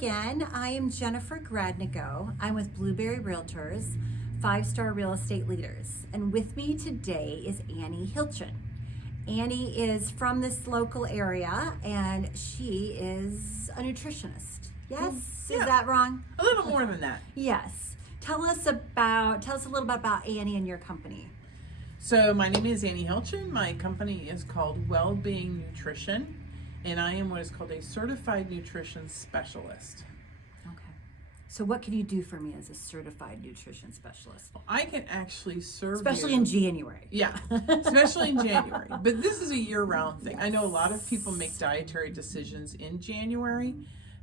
again. I am Jennifer Gradnigo. I'm with Blueberry Realtors, 5-star real estate leaders. And with me today is Annie Hilchen. Annie is from this local area and she is a nutritionist. Yes? Yeah. Is that wrong? A little more than that. Yes. Tell us a little bit about Annie and your company. So my name is Annie Hilchen. My company is called Wellbeing Nutrition, and I am what is called a certified nutrition specialist. Okay. So what can you do for me as a certified nutrition specialist? I can actually serve Especially you. in January. Yeah, especially in January. But this is a year-round thing. Yes. I know a lot of people make dietary decisions in January,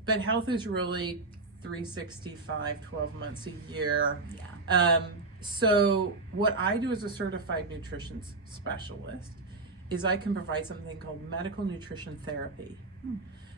but health is really 365, 12 months a year. Yeah. So what I do as a certified nutrition specialist is I can provide something called medical nutrition therapy.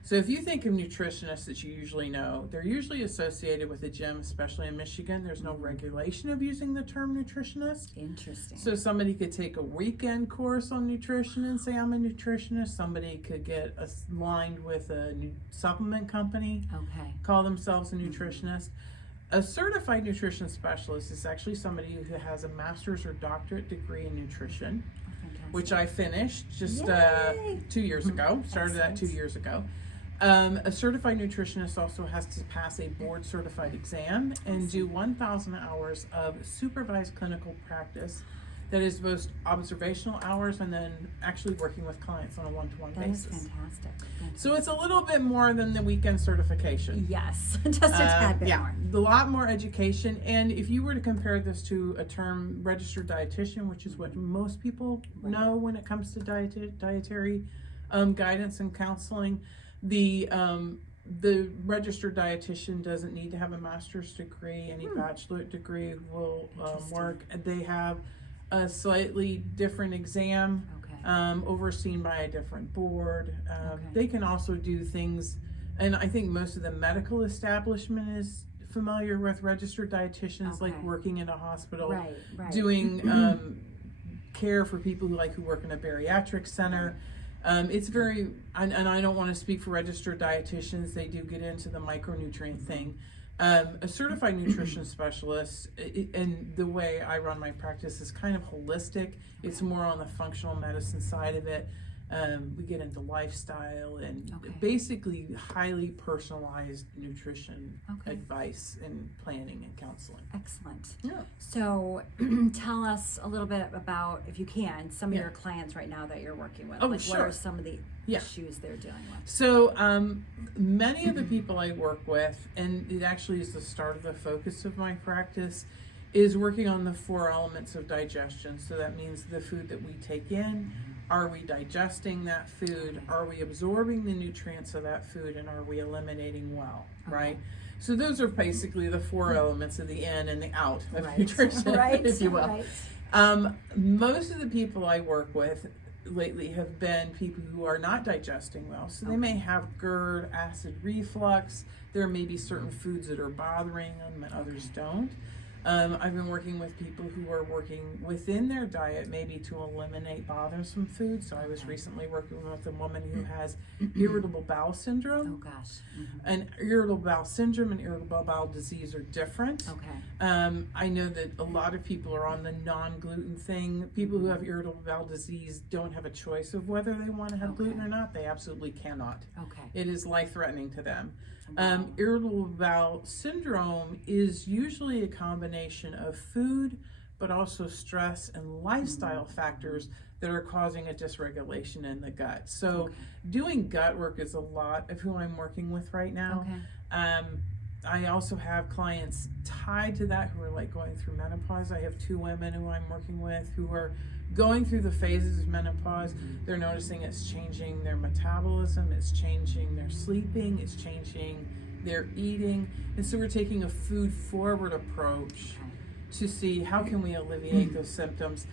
So if you think of nutritionists that you usually know, they're usually associated with a gym, especially in Michigan. There's no regulation of using the term nutritionist. Interesting. So somebody could take a weekend course on nutrition and say, I'm a nutritionist. Somebody could get aligned with a supplement company, Okay. call themselves a nutritionist. A certified nutrition specialist is actually somebody who has a master's or doctorate degree in nutrition, Fantastic. which I finished just Yay! 2 years ago. Started that 2 Excellent. years ago. A certified nutritionist also has to pass a board certified exam and do 1,000 hours of supervised clinical practice. That is both observational hours and then actually working with clients on a one-to-one That is basis. fantastic. So it's a little bit more than the weekend certification. Yes, just a tad bit Yeah, more. a lot more education. And if you were to compare this to a term registered dietitian, which is what most people know when it comes to dietary guidance and counseling, the registered dietitian doesn't need to have a master's degree. Any bachelorate degree will work. They have a slightly different exam, Okay. overseen by a different board. Okay. They can also do things, and I think most of the medical establishment is familiar with registered dietitians, like Okay. working in a hospital, Right, right. doing care for people who work in a bariatric center. It's very, and I don't want to speak for registered dietitians, they do get into the micronutrient thing. A certified nutrition specialist, and the way I run my practice is kind of holistic. It's more on the functional medicine side of it. We get into lifestyle and Okay. basically highly personalized nutrition Okay. advice and planning and counseling. Excellent. Yeah. So tell us a little bit about, if you can, some of Yeah. your clients right now that you're working with. Oh, What sure. are some of the Yeah. issues they're dealing with? So many of the people I work with, and it actually is the start of the focus of my practice, is working on the 4 elements of digestion. So that means the food that we take in, are we digesting that food, are we absorbing the nutrients of that food, and are we eliminating well, right? So those are basically the 4 elements of the in and the out of Right. nutrition, Right. if you will. Right. Most of the people I work with lately have been people who are not digesting well. So they may have GERD, acid reflux. There may be certain foods that are bothering them and others don't. I've been working with people who are working within their diet maybe to eliminate bothersome foods. So I was recently working with a woman who has irritable bowel Oh syndrome. gosh. And irritable bowel syndrome and irritable bowel disease are different. Okay. I know that a lot of people are on the non-gluten thing. People who have irritable bowel disease don't have a choice of whether they want to have gluten or not. They absolutely cannot. Okay. It is life-threatening to them. Wow. Irritable bowel syndrome is usually a combination of food, but also stress and lifestyle factors that are causing a dysregulation in the gut. So doing gut work is a lot of who I'm working with right now. Okay. I also have clients tied to that who are going through menopause. I have 2 women who I'm working with who are going through the phases of menopause. They're noticing it's changing their metabolism, it's changing their sleeping, it's changing their eating. And so we're taking a food forward approach to see how can we alleviate those symptoms.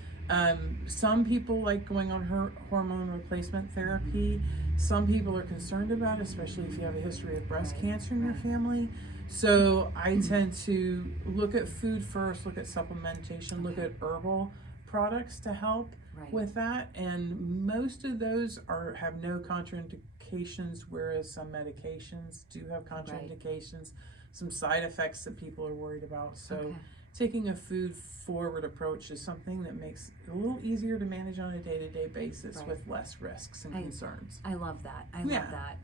Some people like going on hormone replacement therapy. Some people are concerned about it, especially if you have a history of breast cancer in your family. So I tend to look at food first, look at supplementation, look at herbal products to help with that. And most of those have no contraindications contraindications, whereas some medications do have contraindications, some side effects that people are worried about. So taking a food forward approach is something that makes it a little easier to manage on a day-to-day basis with less risks and concerns. I love that. I love that.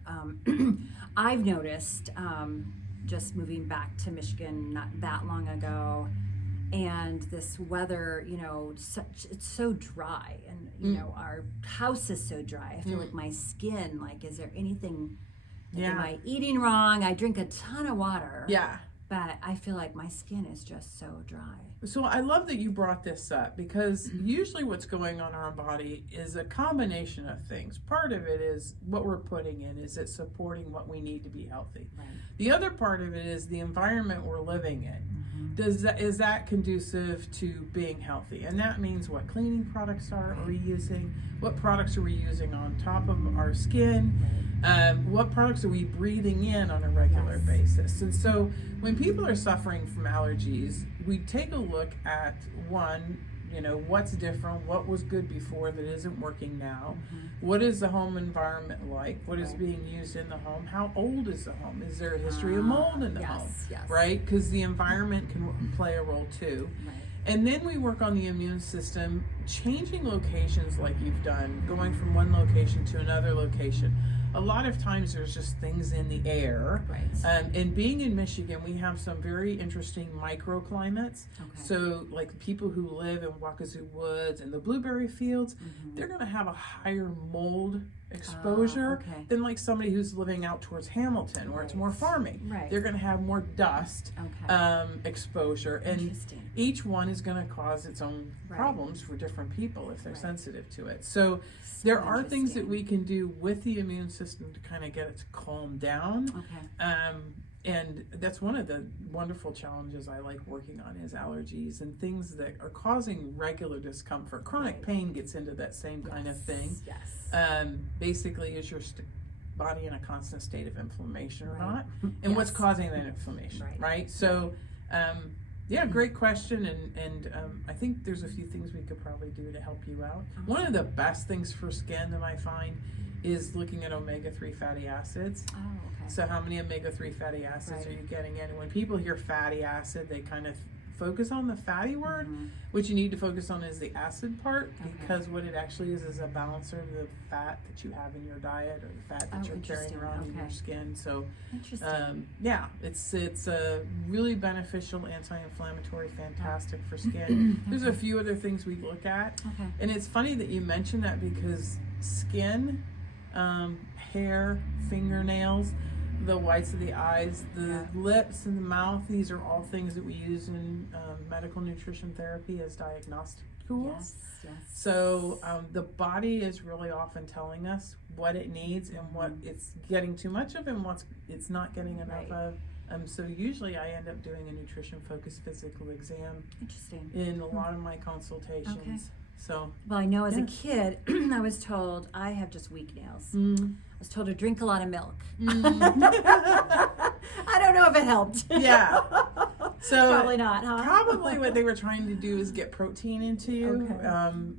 I've noticed, just moving back to Michigan not that long ago, and this weather, you know, it's so dry, and you know, our house is so dry. I feel like my skin, like, is there anything, like, am I eating wrong? I drink a ton of water. But I feel like my skin is just so dry. So I love that you brought this up, because usually what's going on in our body is a combination of things. Part of it is what we're putting in. Is it supporting what we need to be healthy? The other part of it is the environment we're living in. Is that conducive to being healthy? And that means what cleaning products are we using? What products are we using on top of our skin? What products are we breathing in on a regular basis? And so when people are suffering from allergies, we take a look at one, you know, what's different, what was good before that isn't working now, what is the home environment like, what is being used in the home, how old is the home, is there a history of mold in the home, right? Because the environment can play a role too. And then we work on the immune system, changing locations like you've done, going from one location to another location. A lot of times there's just things in the air. And being in Michigan, we have some very interesting microclimates. So like people who live in Wakazu Woods and the blueberry fields, they're going to have a higher mold exposure than like somebody who's living out towards Hamilton, where it's more farming. They're going to have more dust exposure, and each one is going to cause its own problems for different people if they're sensitive to it. So there are things that we can do with the immune system to kind of get it to calm down. And that's one of the wonderful challenges I like working on, is allergies and things that are causing regular discomfort. Chronic pain gets into that same kind of thing. Basically, is your body in a constant state of inflammation or not? And what's causing that inflammation, right? So, yeah, great question. And I think there's a few things we could probably do to help you out. One of the best things for skin that I find is looking at omega-3 fatty acids. So how many omega-3 fatty acids are you getting in? And when people hear fatty acid, they kind of focus on the fatty word. What you need to focus on is the acid part, because what it actually is a balancer of the fat that you have in your diet, or the fat that you're carrying around in your skin. So yeah, it's a really beneficial anti-inflammatory, fantastic for skin. There's a few other things we look at. And it's funny that you mentioned that, because skin, hair, fingernails, the whites of the eyes, the lips and the mouth, these are all things that we use in medical nutrition therapy as diagnostic tools. So the body is really often telling us what it needs and what it's getting too much of and what it's not getting enough of. So usually I end up doing a nutrition-focused physical exam in a lot of my consultations. So, well, I know as a kid, I was told I have just weak nails. I was told to drink a lot of milk. I don't know if it helped. So probably not, huh? Probably what they were trying to do is get protein into you.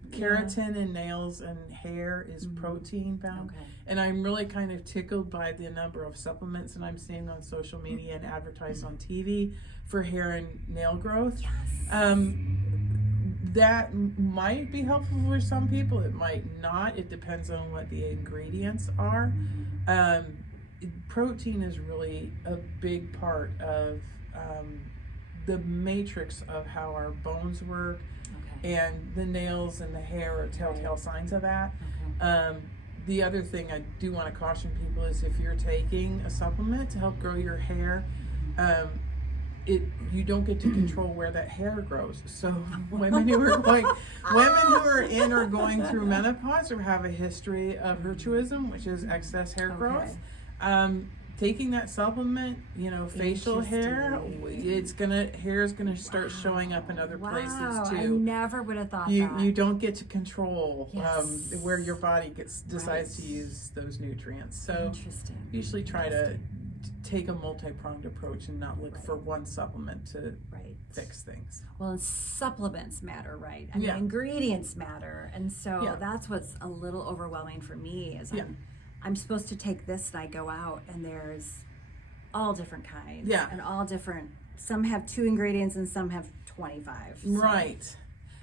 Keratin in nails and hair is protein bound. And I'm really kind of tickled by the number of supplements that I'm seeing on social media and advertised on TV for hair and nail growth. That might be helpful for some people. It might not. It depends on what the ingredients are. Protein is really a big part of the matrix of how our bones work, and the nails and the hair are telltale signs of that. The other thing I do want to caution people is, if you're taking a supplement to help grow your hair, you don't get to control where that hair grows. So women who are in or going through menopause or have a history of hirsutism, which is excess hair growth, taking that supplement, facial hair, hair is gonna start showing up in other places too. I never would have thought that. You don't get to control where your body decides to use those nutrients. So usually try to take a multi-pronged approach and not look for one supplement to fix things. Well, supplements matter, right? Ingredients matter, and so that's what's a little overwhelming for me. Is I'm supposed to take this, and I go out and there's all different kinds. Yeah. And all different, some have 2 ingredients and some have 25. So. Right.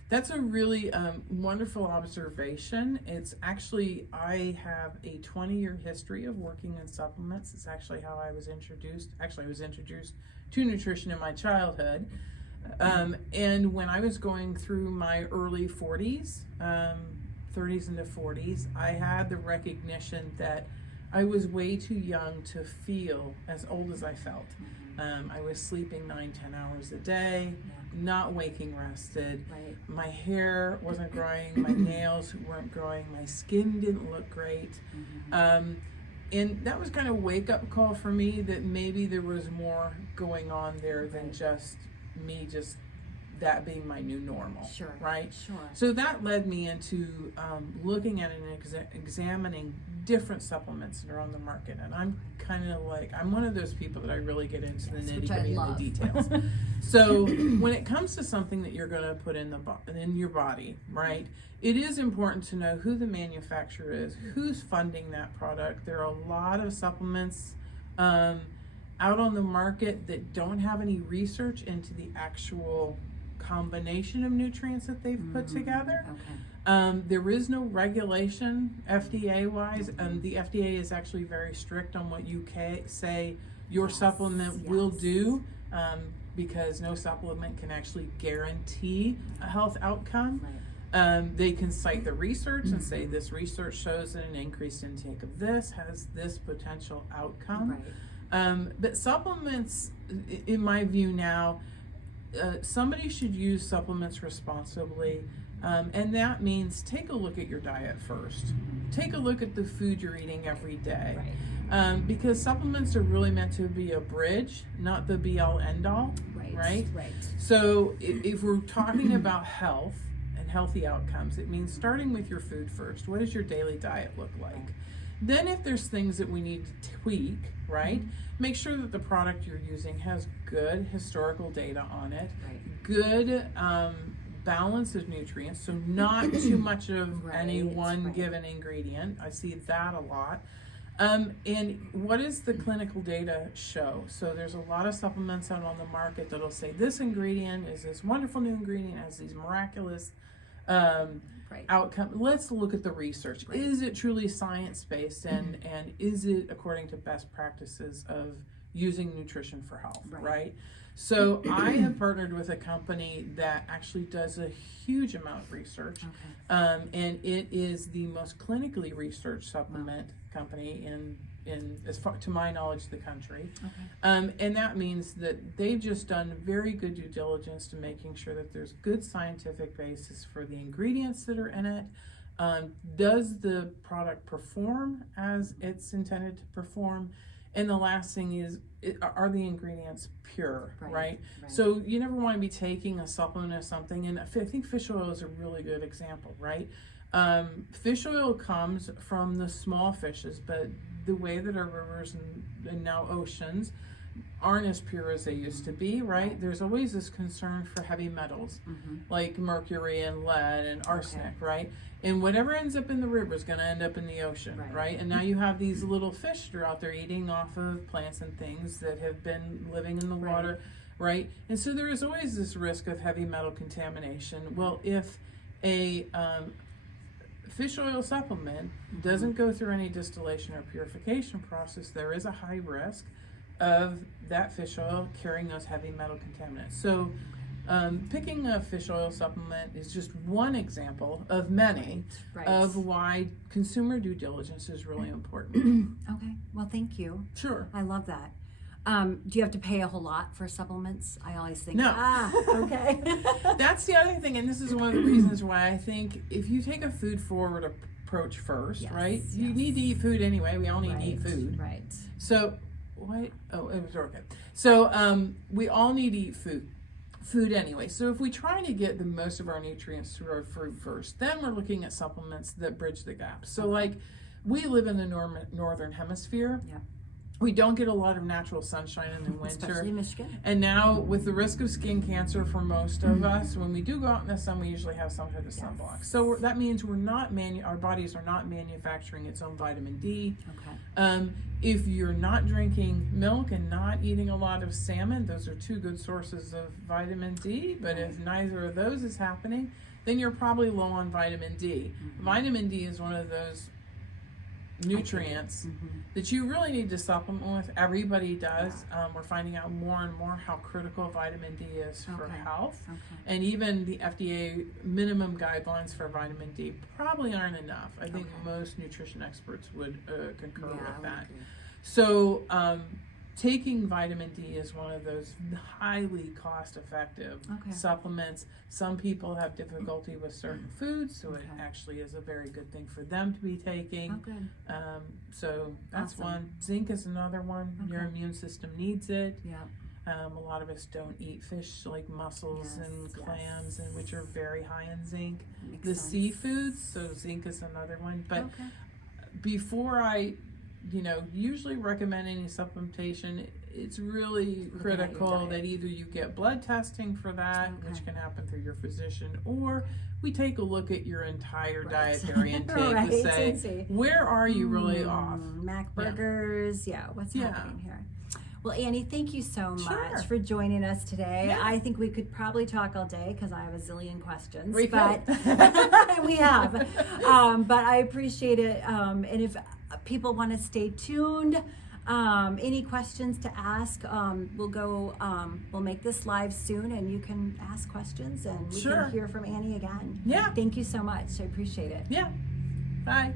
That's a really wonderful observation. It's actually, I have a 20-year history of working in supplements. It's actually how I was introduced. Actually, I was introduced to nutrition in my childhood. And when I was going through my early 40s, 30s into 40s, I had the recognition that I was way too young to feel as old as I felt. I was sleeping 9-10 hours a day, not waking rested. Right. My hair wasn't growing, my nails weren't growing, my skin didn't look great. And that was kind of a wake-up call for me that maybe there was more going on there than just me that being my new normal. Sure. Right? Sure. So that led me into looking at and examining different supplements that are on the market. And I'm kind of like, I'm one of those people that I really get into the nitty-gritty and the details. So when it comes to something that you're going to put in your body, right, it is important to know who the manufacturer is, who's funding that product. There are a lot of supplements out on the market that don't have any research into the actual combination of nutrients that they've put together. Okay. There is no regulation FDA wise, and the FDA is actually very strict on what you say your supplement will do, because no supplement can actually guarantee a health outcome. Right. They can cite the research and say this research shows that an increased intake of this has this potential outcome. Right. But supplements, in my view now, somebody should use supplements responsibly, and that means take a look at your diet first. Take a look at the food you're eating every day. Right. Because supplements are really meant to be a bridge, not the be-all, end-all. Right? Right. So if we're talking about health and healthy outcomes, it means starting with your food first. What does your daily diet look like? Then if there's things that we need to tweak, right, make sure that the product you're using has good historical data on it, good balance of nutrients, so not too much of any one given ingredient. I see that a lot. And what does the clinical data show? So there's a lot of supplements out on the market that'll say this ingredient is this wonderful new ingredient, has these miraculous outcome. Let's look at the research. Is it truly science-based, and is it according to best practices of using nutrition for health, right? So I have partnered with a company that actually does a huge amount of research, and it is the most clinically researched supplement company in as far to my knowledge the country. And that means that they've just done very good due diligence to making sure that there's good scientific basis for the ingredients that are in it. Does the product perform as it's intended to perform? And the last thing is, are the ingredients pure, right? So you never want to be taking a supplement or something, and I think fish oil is a really good example, right? Fish oil comes from the small fishes, but the way that our rivers and now oceans aren't as pure as they used to be, right? There's always this concern for heavy metals, like mercury and lead and arsenic, right? And whatever ends up in the river is going to end up in the ocean, right? And now you have these little fish that are out there eating off of plants and things that have been living in the water, right? And so there is always this risk of heavy metal contamination. Well, if a fish oil supplement doesn't go through any distillation or purification process, there is a high risk of that fish oil carrying those heavy metal contaminants. So picking a fish oil supplement is just one example of many of why consumer due diligence is really important. Okay, well, thank you. Sure. I love that. Do you have to pay a whole lot for supplements? I always think, no. Okay. That's the other thing, and this is one of the reasons why I think if you take a food forward approach first, right? You need to eat food anyway. We all need to eat food. Right. So, what? Oh, it was okay. So, we all need to eat food anyway. So if we try to get the most of our nutrients through our food first, then we're looking at supplements that bridge the gap. So like we live in the northern hemisphere. We don't get a lot of natural sunshine in the winter. Especially in Michigan. And now, with the risk of skin cancer for most of us, when we do go out in the sun, we usually have some type of sunblock. So that means our bodies are not manufacturing its own vitamin D. Okay. If you're not drinking milk and not eating a lot of salmon, those are two good sources of vitamin D. But if neither of those is happening, then you're probably low on vitamin D. Vitamin D is one of those nutrients that you really need to supplement with. Everybody does. We're finding out more and more how critical vitamin D is for health. And even the FDA minimum guidelines for vitamin D probably aren't enough. I think most nutrition experts would concur with that. So taking vitamin D is one of those highly cost-effective supplements. Some people have difficulty with certain foods, so it actually is a very good thing for them to be taking. So that's one. Zinc is another one. Your immune system needs it. A lot of us don't eat fish like mussels and clams, and which are very high in zinc. The seafoods, so zinc is another one. But before I usually recommend any supplementation, it's really critical that either you get blood testing for that, which can happen through your physician, or we take a look at your entire dietary intake to say, where are you really off? Mac burgers, what's happening here? Well, Annie, thank you so much for joining us today. I think we could probably talk all day because I have a zillion questions. We have. But I appreciate it. And if people want to stay tuned, any questions to ask, we'll make this live soon, and you can ask questions, and we can hear from Annie again. Thank you so much. I appreciate it. Bye.